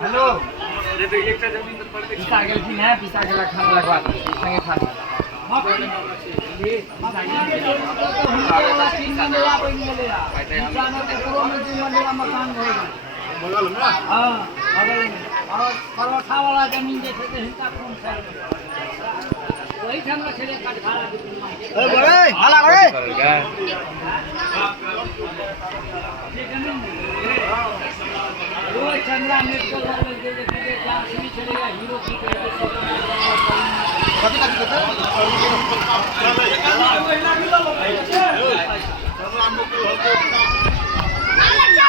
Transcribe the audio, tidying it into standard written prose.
hello पिसा गेला खाना लगवा संगे खा बगल में हां बगल में और परोठा वाला जमीन जे छै हिनका कोन छै वही ठाम में छले काटखारा अरे बड़े हाला करे ये जमीन वो चंद्रा मेडिकल वाले जे क्लास में चलेगा हीरो की कभी कभी